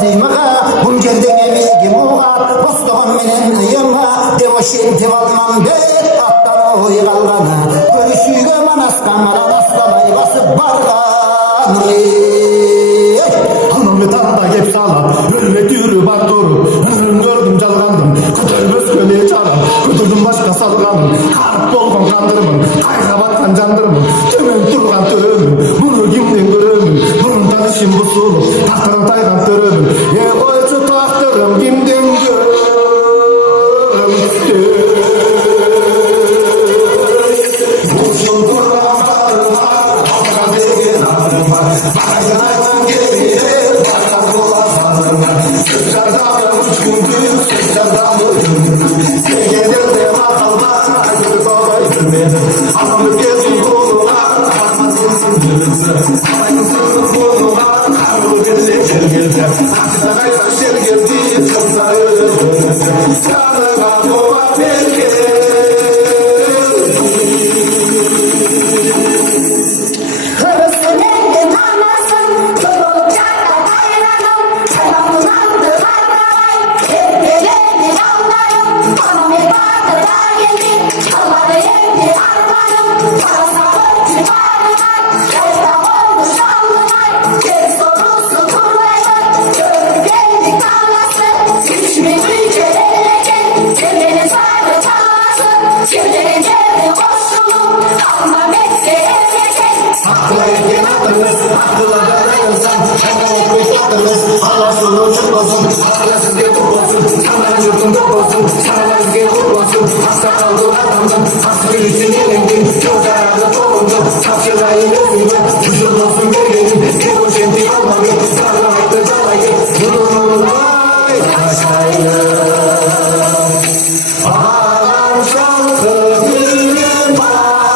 sıymağa, buncerden emigi muğa, bostoğun menen ıyımğa, devoşen tevalman bey, attan oy kalgana, görüşüge manaskamaran aslamay basıp bargan. Hanımı tanda gep sağlam, ölmek yürü bak doğru. Gördüm çalgandım, kötülmüş köleği çağıran. Götürdüm başka salganım, karıp dolgun kandırımın. Kayga batkan candırımın, tümen turgan törümün. Bunu kimden görümün, bunun tanışım bu sulu. Tahtırın taygan törümün, oyçu tahtırım kimden görüm. Bursun kurban bağrım var, hafta vergen ağrım var. Bakayım geriye, bakar dolar sanırım var. Sözlerden üç gündür, sözlerden öldüm. Sevgilerde makal var, acı baba üzülmedim. Anamı gezin buldular, bakmaz yesin dönümse. Anayımsın buldular, karnı belli gelgelde. Akıdan aysan şer geldi, kızlar öyle dönümse. Yanına dolar belki. Allah sonu çok olsun, Allah sizge kutlu olsun, sana yurtun çok olsun, sana sizge kutlu olsun, hasta kaldım adamdan, hasta gülüşünü yendim, çok zararlı olunca, kapşırayı gözüme, kuşun olsun benim, bir boş enti olmamı, sarı hakkı calayı, durumun vay aşağıya. Ağlam şarkı bir başlaydı.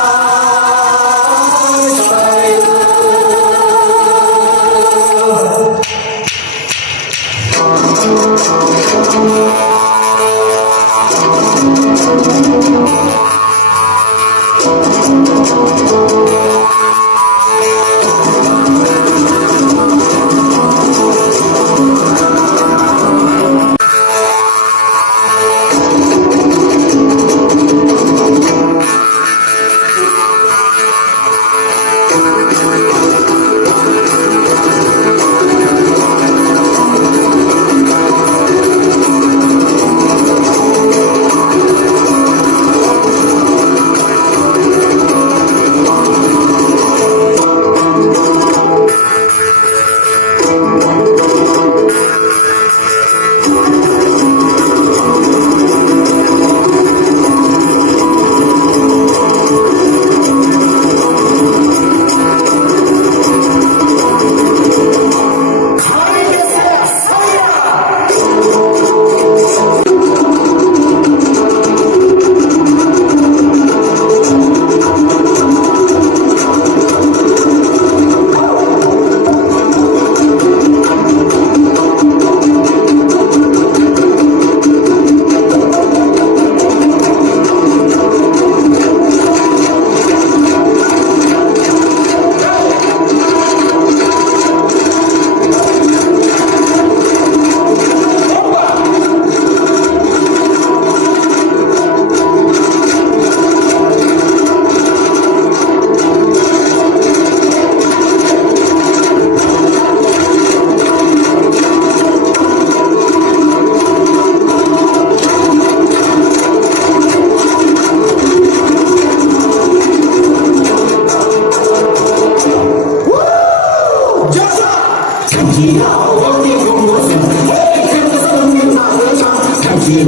Hey,